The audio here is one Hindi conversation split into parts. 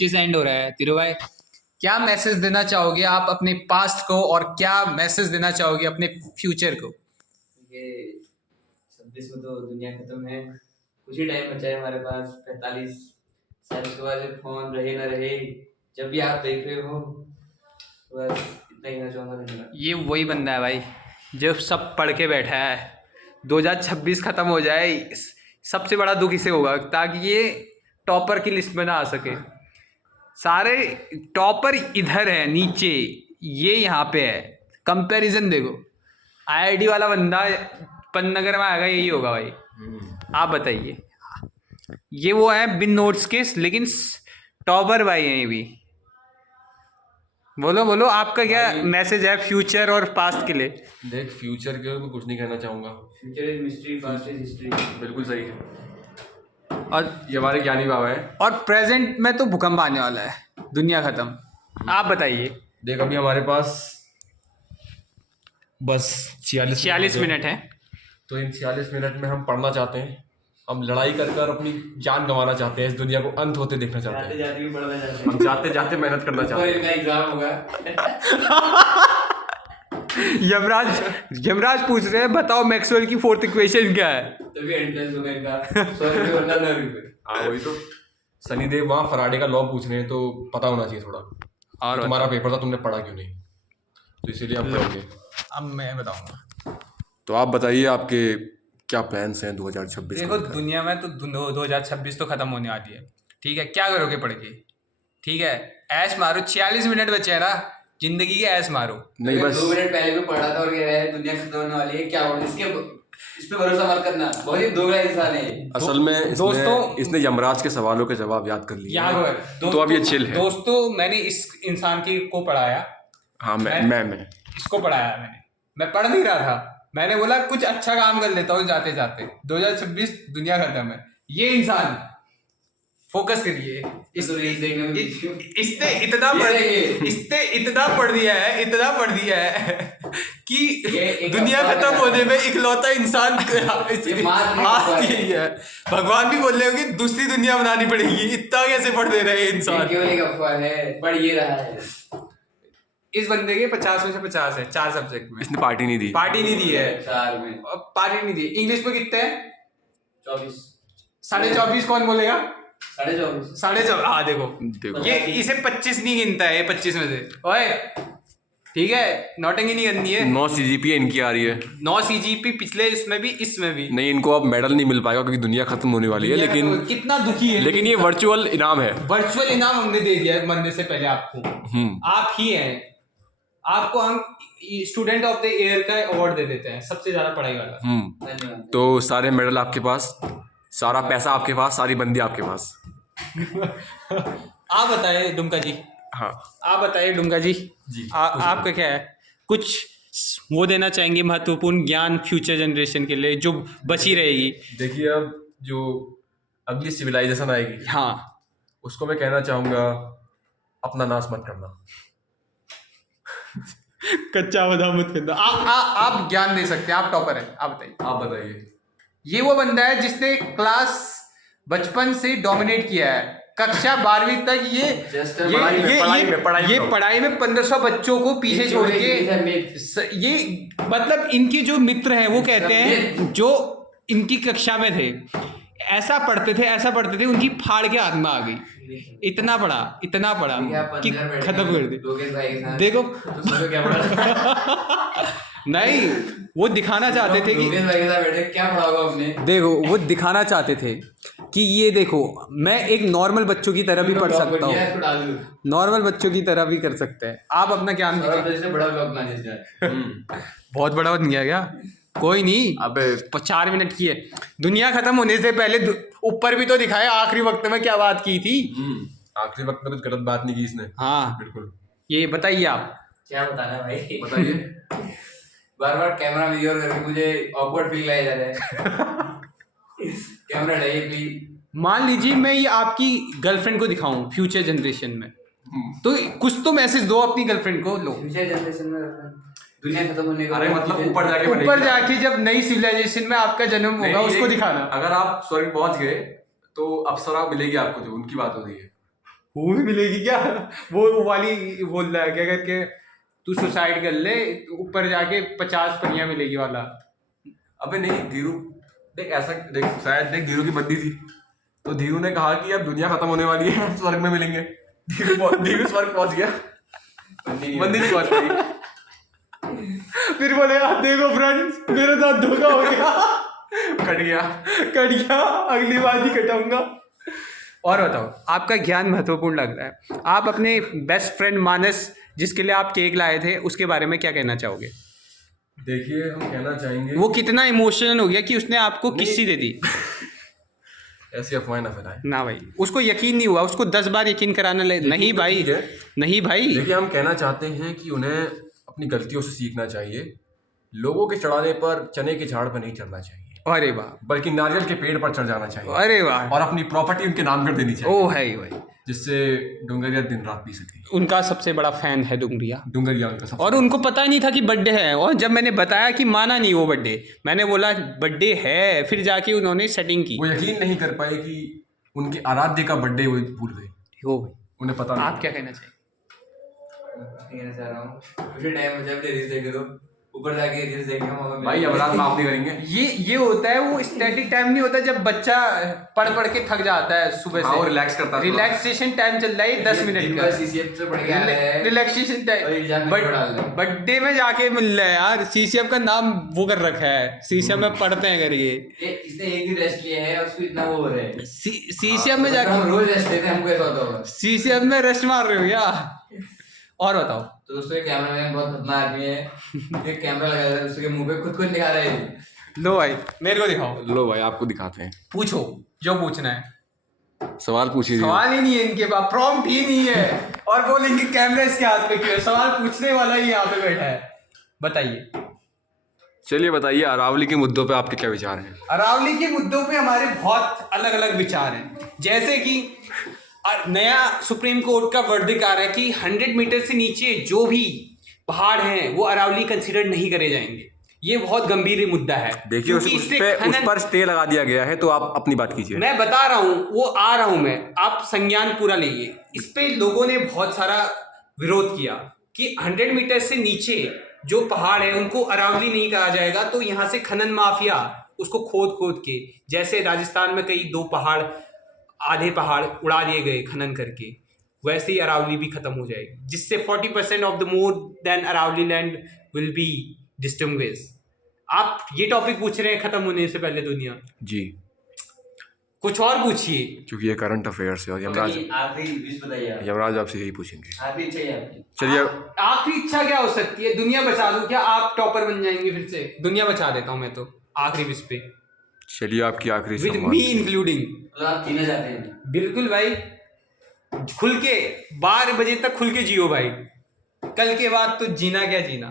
2025 एंड हो रहा है। तिरु भाई, क्या मैसेज देना चाहोगे आप अपने पास्ट को और क्या मैसेज देना चाहोगे अपने फ्यूचर को? ये 26 में तो दुनिया खत्म है, कुछ ही टाइम बचा है हमारे पास, 45 साल के बाद फोन रहे ना रहे, जब भी आप देख रहे हो, बस इतना ही कहना चाहूँगा। धन्यवाद। ये वही बंदा है भाई जो सब पढ़ के बैठा है 2026 खत्म हो जाए, सबसे बड़ा दुख इसे होगा ताकि ये टॉपर की लिस्ट में ना आ सके। सारे टॉपर इधर है नीचे, ये यहाँ पे है। कंपैरिजन देखो, आईआईटी वाला बंदा पन्नगर में आएगा, यही होगा भाई। आप बताइए, ये वो है बिन नोट्स के, लेकिन टॉपर भाई हैं ये भी। बोलो बोलो, आपका क्या मैसेज है फ्यूचर और पास्ट के लिए? देख, फ्यूचर के मैं कुछ नहीं कहना चाहूँगा। Future is mystery, past is history. बिल्कुल सही है, और ये हमारे ज्ञानी बाबा हैं। और प्रेजेंट में तो भूकंप आने वाला है, दुनिया खत्म। आप बताइए। देख, अभी हमारे पास बस 46 मिनट है। तो इन 46 मिनट में हम पढ़ना चाहते हैं, हम लड़ाई कर कर अपनी जान गंवाना चाहते हैं, इस दुनिया को अंत होते देखना चाहते जाते हैं, जाते भी पढ़ना चाहते हैं, हम जाते जाते मेहनत करना चाहते हैं। इनका एग्जाम होगा। यमराज पूछ रहे हैं, बताओ मैक्सवेल की फोर्थ इक्वेशन क्या है? तभी एंट्रेंस होगा इनका, 100 रुपये वरना 9 रुपये। हाँ, वही तो शनिदेव वहाँ फराडे का लॉ पूछ रहे हैं, तो पता होना चाहिए थोड़ा। और तुम्हारा पेपर था, तुमने पढ़ा क्यों नहीं? तो इसीलिए हम पढ़ेंगे। अब मैं बताऊंगा। तो आप बताइए, आपके क्या प्लान्स हैं 2026 देखो, दुनिया में तो 2026 तो खत्म होने वाली है, ठीक है? क्या करोगे पढ़ के? ठीक है, ऐश मारो। 46 मिनट बचे हैं ना, जिंदगी के ऐश मारो। नहीं, बस 2 मिनट पहले भी पढ़ा था और कह रहा है दुनिया खत्म होने वाली है, क्या होगा इसके, इस पे भरोसा मत करना, बहुत ही दोगला इंसान है। असल में दोस्तों, इसने यमराज के सवालों के जवाब याद कर लिए यहाँ हैं। पर तो अब ये चिल है। दोस्तों, मैंने इस इंसान को पढ़ाया। हाँ, मैं इसको पढ़ाया मैं पढ़ नहीं रहा था, मैंने बोला कुछ अच्छा काम कर लेता हूँ जाते जाते। 2026 दुनिया खत्म है, ये इंसान फोकस करिए। इसने इतना पढ़ दिया है कि दुनिया खत्म होने में इकलौता इंसान यही है। भगवान भी बोल रहे हो कि दूसरी दुनिया बनानी पड़ेगी, इतना कैसे पढ़ दे रहे हैं इंसान। केवल एक अफवाह है, पढ़ ये रहा है। इस बंदे के 50 में से 50 है 4 सब्जेक्ट में। इसने पार्टी नहीं दी है 4 में, पार्टी नहीं दी। इंग्लिश में कितने हैं? 24, 24.5 कौन बोलेगा? 24.5। 24.5। हाँ देखो, ये इसे 25 नहीं गिनता है, 25 में से। ओए ठीक है, नौटंकी नहीं करनी है। 9 CGPA इनकी आ रही है। 9 CGP पिछले इसमें भी, इसमें भी नहीं, इनको अब मेडल नहीं मिल पाएगा क्योंकि दुनिया खत्म होने वाली है। लेकिन कितना दुखी है। लेकिन ये वर्चुअल इनाम है। वर्चुअल इनाम हमने दे दिया है मरने से पहले आपको। आप ही हैं, आपको हम स्टूडेंट ऑफ द ईयर का अवार्ड दे देते हैं, सबसे ज्यादा पढ़ाई वाला। धन्यवाद। तो सारे मेडल आपके पास, सारा पैसा आपके पास, सारी बंदी आपके पास। आप बताइए डुमका जी। हाँ, आप बताइए डुमका जी, आपका क्या है? कुछ वो देना चाहेंगे महत्वपूर्ण ज्ञान फ्यूचर जनरेशन के लिए जो बची रहेगी? देखिए, अब जो अगली सिविलाइजेशन आएगी, हाँ, उसको मैं कहना चाहूँगा, अपना नाश मत करना। कच्चा बादाम मत करना। आप ज्ञान दे सकते हैं, आप टॉपर हैं, आप बताइए। आप बताइए। ये वो बंदा है जिसने क्लास बचपन से डोमिनेट किया है, कक्षा 12वीं तक। ये पढ़ाई में 1500 बच्चों को पीछे छोड़ के, ये मतलब इनके जो मित्र हैं वो कहते हैं, जो इनकी कक्षा में थे, ऐसा पढ़ते थे उनकी फाड़ के हाथ में आ गई। इतना पढ़ा कि खत्म कर दे। देखो नहीं, वो दिखाना चाहते थे कि क्या पढ़ा होगा उसने। देखो, वो दिखाना चाहते थे कि ये देखो, मैं एक नॉर्मल बच्चों की तरह भी पढ़ सकता हूँ, नॉर्मल बच्चों की तरह भी कर सकते हैं। आप अपना ज्ञान बहुत बड़ा बन गया क्या? कोई नहीं, अब 4 मिनट की है। दुनिया खत्म होने से पहले ऊपर भी तो दिखाए आखिरी वक्त में क्या बात की थी। आखिरी वक्त में कुछ गलत बात नहीं की इसने। हाँ बिल्कुल। ये बताइए आप। क्या बताना भाई, बताइए। बार कैमरा में करके मुझे ऑकवर्ड फील लाया जा रहा है। कैमरा नहीं प्लीज। मान लीजिए मैं ये आपकी गर्लफ्रेंड को दिखाऊं फ्यूचर जनरेशन में, तो कुछ तो मैसेज दो अपनी गर्लफ्रेंड को। लो, फ्यूचर जनरेशन में दुनिया खत्म होने का, अरे मतलब ऊपर जाके जब नई सिविलाइजेशन में आपका जन्म होगा, उसको दिखाना। अगर आप स्वर्ग पहुंच गए तो अप्सरा मिलेगी आपको, जो उनकी बात हो रही है। हूँ भी मिलेगी क्या? वो वाली बोल रहा है क्या करके, तू सुसाइड कर ले, ऊपर जाके 50 परियां मिलेगी वाला। अबे नहीं धीरू, देख ऐसा देख, शायद देख धीरू की बंदी थी, तो धीरू ने कहा कि अब दुनिया खत्म होने वाली है, स्वर्ग में मिलेंगे। धीरू स्वर्ग पहुंच गया, बंदी नहीं पहुंच पाई। फिर बोले देखो फ्रेंड्स, मेरे साथ धोखा हो गया, कट गया। अगली बार ही कटाऊंगा। और बताओ, आपका ज्ञान महत्वपूर्ण लग रहा है, आप अपने बेस्ट फ्रेंड मानस जिसके लिए आप केक लाए थे उसके बारे में क्या कहना चाहोगे? देखिए हम कहना चाहेंगे, वो कितना इमोशनल हो गया कि उसने आपको किस्सी दे दी। ऐसी अफवाहें ना फैलाएं। ना भाई, उसको यकीन नहीं हुआ, उसको 10 बार यकीन कराने लगे। नहीं भाई, ठीक है। नहीं भाई। देखिए हम कहना चाहते हैं कि उन्हें अपनी गलतियों से सीखना चाहिए। लोगों के चढ़ाने पर, चने के झाड़ पर नहीं चढ़ना चाहिए, अरे वाह, बल्कि नारियल के पेड़ पर चढ़ जाना चाहिए। अरे वाह, और अपनी प्रॉपर्टी उनके नाम कर देनी चाहिए। ओ है भाई, जिससे डुंगरिया दिन रात पी सके। उनका सबसे बड़ा फैन है डुंगरिया। डुंगरिया उनका सबसे, और उनको पता नहीं था कि बर्थडे है, और जब मैंने बताया कि माना नहीं वो बर्थडे, मैंने बोला बर्थडे है, फिर जाके उन्होंने सेटिंग की। वो यकीन नहीं कर पाए कि उनके आराध्य का बर्थडे वो भूल गए, हो भाई, उन्हें पता नहीं। आप क्या कहना चाहिए? कहना चाह रहा हूँ उसी टाइम जब रील्स देखे तो ऊपर जाके रील्स देखने का मौका भाई मिला। अब रात माफ नहीं करेंगे। ये होता है, वो स्टैटिक टाइम नहीं होता जब बच्चा पढ़ के थक जाता है सुबह हाँ, वो से। रिलैक्स करता है। रिलैक्सेशन टाइम चल रहा है 10 मिनट का, सीसीएफ से पढ़ के आ रहे हैं, रिलैक्सेशन और एग्जाम में पढ़ा टाइम। रहे हैं। बर्थडे में जाके मिल रहा है यार, सीसीएफ का नाम वो कर रखा है, सीसीएफ में पढ़ते हैं करके। इसने एक दिन रेस्ट लिया है और उसको इतना वो हो रहा है। सीसीएफ में हम जाके, रोज रेस्ट लेते हैं, हमको ऐसा होता होगा। सीसीएफ में रेस्ट मार रहे हो क्या? और बताओ। तो दोस्तों ये कैमरा मैन बहुत खतरनाक आदमी है, एक कैमरा लगा है उसके मुंह पे, खुद दिखा रहा है। लो भाई, मेरे को दिखाओ, लो भाई आपको दिखाते हैं, पूछो जो पूछना है। सवाल पूछिए। सवाल ही नहीं है इनके पास, प्रॉम्प्ट ही नहीं है, और बोलेंगे कैमरा इसके हाथ में क्यों है? सवाल पूछने वाला ही यहाँ पे बैठा है। बताइए। चलिए बताइए, अरावली के मुद्दों पे आपके क्या विचार हैं? अरावली के मुद्दों पे हमारे बहुत अलग अलग विचार हैं। जैसे कि नया सुप्रीम कोर्ट का वर्डिक्ट आ रहा है कि 100 मीटर से नीचे जो भी पहाड़ हैं वो अरावली कंसीडर नहीं करे जाएंगे। ये बहुत गंभीर मुद्दा है। देखिए उस पर स्टे लगा दिया गया है, तो आप अपनी बात कीजिए। मैं बता रहा हूँ, वो आ रहा हूँ मैं, आप संज्ञान पूरा लीजिए। इस पे लोगों ने बहुत सारा विरोध किया कि 100 मीटर से नीचे जो पहाड़ है उनको अरावली नहीं कहा जाएगा, तो यहाँ से खनन माफिया उसको खोद खोद के, जैसे राजस्थान में कई 2 पहाड़, आधे पहाड़ उड़ा दिए गए खनन करके, वैसे ही अरावली भी खत्म हो जाएगी, जिससे 40% of the more than Aravalli land will be distinguished. आप ये टॉपिक पूछ रहे हैं खत्म होने से पहले दुनिया? जी, कुछ और पूछिए, क्योंकि ये करंट अफेयर्स है और यमराज आखिरी विश बताइए आप। यमराज आपसे यही पूछेंगे। आखिरी इच्छा है आपकी। चलिए आखिरी इच्छा क्या हो सकती है? दुनिया बचा दूं क्या? आप टॉपर बन जाएंगे फिर से? दुनिया बचा देता हूं मैं तो आखिरी विश पे, चलिए आपकी आखिरी विद सवाल। मी इंक्लूडिंग। मतलब आप जीना चाहते हैं? बिल्कुल भाई, खुल के 12 बजे तक खुल के जियो भाई, कल के बाद तो जीना क्या जीना।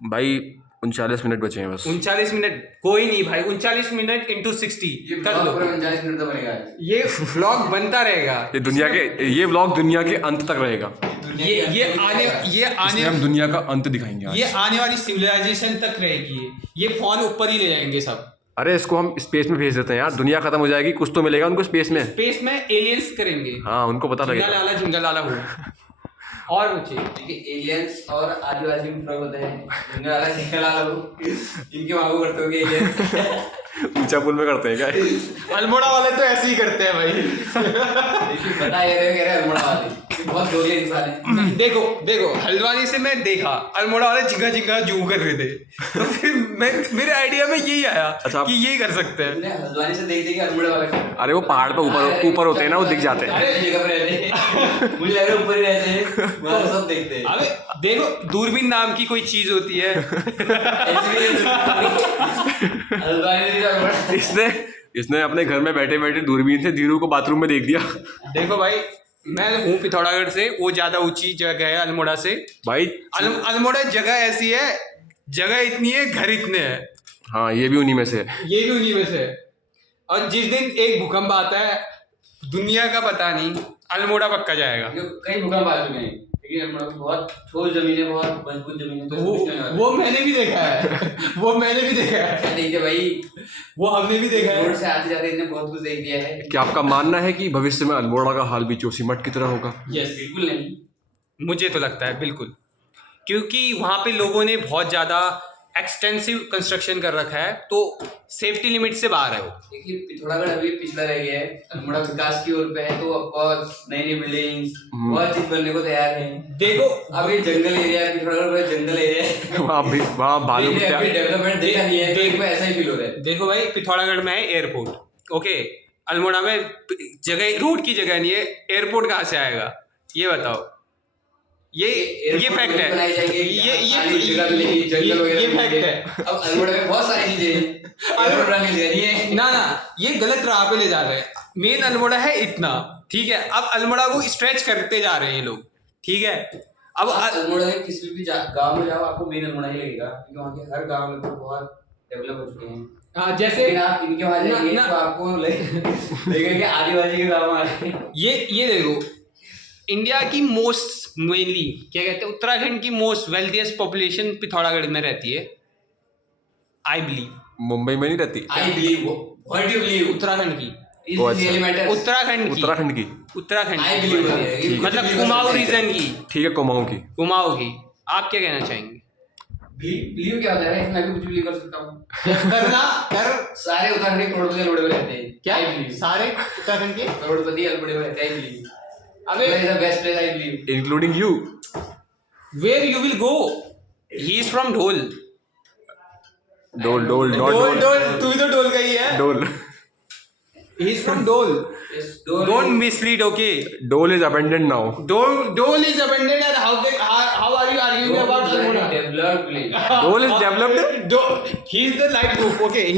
भाई 39 मिनट बचे हैं बस। 39 मिनट कोई नहीं भाई, 39 मिनट इंटू 60 कर लो। 39 मिनट तो बनेगा। ये व्लॉग बनता रहेगा, ये व्लॉग दुनिया के अंत तक रहेगा। ये आने हम दुनिया का अंत दिखाएंगे आज। ये आने वाली सिविलाइजेशन तक रहेगी। ये फोन ऊपर ही ले जाएंगे सब। अरे इसको हम स्पेस में भेज देते हैं यार, दुनिया खत्म हो जाएगी, कुछ तो मिलेगा उनको स्पेस में। स्पेस में एलियंस करेंगे। हाँ उनको पता लगेगा। जिंगल लाला हो। और पूछिए। देखिए एलियंस और आदिवासी में फर्क होता है। जिंगल लाला जिंगल लाला हो, इनके वागू करते होंगे एलियंस। ऊंचा पुल में करते हैं क्या? अल्मोड़ा वाले तो ऐसे ही करते हैं भाई। देखिए बता ये कह रहे हैं अल्मोड़ा वाले बहुत दोगले इंसान है। देखो हल्द्वानी से मैं देखा अल्मोड़ा वाले झिंगा झिंगा जू कर रहे थे, तो फिर मेरे आइडिया में यही आया अच्छा, कि यही कर सकते हैं। तुमने हल्द्वानी से देख देखिए अल्मोड़ा वाले को। अरे वो पहाड़ पे ऊपर होते हैं ना, वो दिख जाते हैं। अरे जगह पर रहते हैं, मुझे लग रहा है ऊपर ही रहते हैं, वहाँ सब देखते हैं। अबे देखो, दूरबीन नाम की कोई चीज होती है। इसने अपने घर में बैठे बैठे दूरबीन से धीरू को बाथरूम में देख दिया। देखो भाई, मैं हूँ पिथौरागढ़ से, वो ज्यादा ऊंची जगह है अल्मोड़ा से भाई। अल्मोड़ा जगह ऐसी है, जगह इतनी है, घर इतने हैं। हाँ ये भी उन्हीं में से है। ये भी उन्हीं में से है। और जिस दिन एक भूकंप आता है, दुनिया का पता नहीं, अल्मोड़ा पक्का जाएगा। कई भूकंप आ चुके हैं, क्योंकि अल्मोड़ा में बहुत ठोस जमीन है, बहुत मजबूत जमीन है, तो कुछ नहीं होता। वो मैंने भी देखा है वो मैंने भी देखा है, क्या देखते भाई, वो हमने भी देखा रोड है। से आते जाते इन्हें बहुत कुछ देख दिया है। क्या आपका मानना है कि भविष्य में अल्मोड़ा का हाल भी जोशीमठ की तरह होगा? यस, बिल्कुल नहीं। मुझे तो लगता है बिल्कुल, क्योंकि वहाँ पे लोगों ने बहुत ज़्यादा एक्सटेंसिव कंस्ट्रक्शन कर रखा है, तो सेफ्टी लिमिट से बाहर है वो। देखिए पिथौरागढ़ अभी पिछड़ा रह गया है, अल्मोड़ा विकास की ओर पे है, तो ऑफकोर्स नई नई बिल्डिंग्स बहुत चीज बनने को तैयार है। देखो अभी जंगल एरिया है, पिथौरागढ़ पूरा जंगल एरिया है। वहाँ भालू देखिए, अभी डेवलपमेंट देखा नहीं है, तो एक बार ऐसा ही फील हो रहा है। देखो भाई, पिथौरागढ़ में है एयरपोर्ट, ओके, अल्मोड़ा में जगह, रोड की जगह नहीं है, एयरपोर्ट कहाँ से आएगा ये बताओ? ये फैक्ट है, बनाई जाएंगे, ये जगह मिलेगी, जंगल वगैरह ये मिलेंगे। फैक्ट है। अब अल्मोड़ा में बहुत सारी चीजें हैं, एयरपोर्ट बनाने की जगह नहीं है। ना ना, ये गलत राह पे ले जा रहे हैं। मेन अल्मोड़ा है इतना, ठीक है, अब अल्मोड़ा को स्ट्रेच करते जा रहे हैं ये लोग, ठीक है। अब आप अल्मोड़ा में किसी भी गांव में जाओ, आपको मेन अल्मोड़ा ही लगेगा, क्योंकि वहाँ के हर गांव में तो बहुत डेवलप हो चुके हैं। हाँ, जैसे लेकिन आप इनके वहाँ जाएंगे ना- तो आपको लगेगा कि आदिवासी के गांव आ रहे हैं। ये देखो, इंडिया की मोस्ट, मेनली क्या कहते हैं, उत्तराखंड की मोस्ट वेल्थिएस्ट पॉपुलेशन पिथौरागढ़ में रहती है, आई बिलीव। मुंबई में नहीं रहती? I believe, what you believe? Uttarakhand की, Is वो अच्छा। really matters. उत्तराखंड की, उत्तराखंड की? उत्तराखंड I की, believe है। मतलब कुमाऊं रीजन की, ठीक है, कुमाऊं की। कुमाऊं की। आप क्या कहना चाहेंगे? Believe क्या होता है? मैं भी कुछ भी believe कर सकता हूँ। करना कर सारे उत्तराखंड के करोड़पति अल्मोड़े में रहते हैं। क्या? I believe. सारे उत्तराखंड के? करोड़पति अल्मोड़े में रहते हैं, I believe. अबे Where is the best place, I believe. Including you. Where you will go? He is from ढोल। डोल डोल डोल डोल डोल, तू भी तो ढोल का ही है। Dole. He is from dhol. Yes, don't- don't mislead, okay? Dole is abandoned now. Dole is abandoned, and how are you arguing Don't about like Almora? developed place. Dole is developed? He is the light proof, okay?